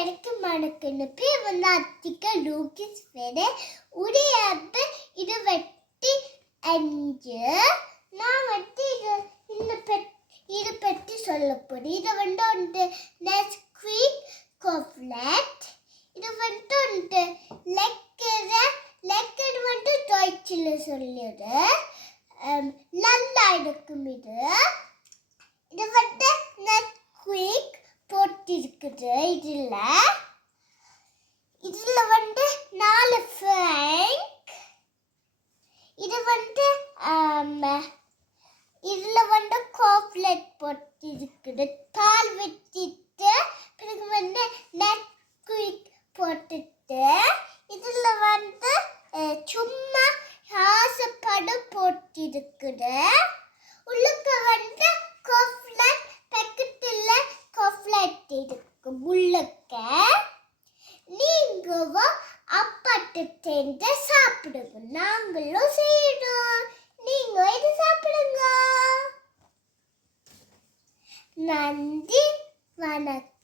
அனைவருக்கும் வணக்கம். பேர் வந்து அத்திகா லூகிஸ் வேறு உடையப்ப 25. நான் வந்து இதை பற்றி சொல்ல போகிறேன். இது வந்து நெஸ்குவிக் காஃப்லெட். இது வந்து லெக்கர் வந்து டொய்ச்சில் சொல்லிடு நல்லா இருக்கும். இது வந்து நெஸ்குவிக் போட்டிருக்குது. இதுல வந்து 4 ஃப்ராங்க். இது வந்து இதுல வந்து காஃப்லெட் போட்டிருக்குது. பால் விட்டுட்டு பிறகு வந்து நெஸ்குவிக் போட்டுட்டு இதுல வந்து சும்மா ஆசைப்படம் போட்டிருக்குது. உள்ளுக்கு வந்து காஃப்லெட் பக்கத்துல காஃப்லெட் இருக்கு. உள்ளுக்க நீங்களும் அப்பாட்டு சேர்ந்து சாப்பிடுங்க. நாங்களும் செய்யணும். நீங்க இது சாப்பிடுங்க. நன்றி, வணக்கம்.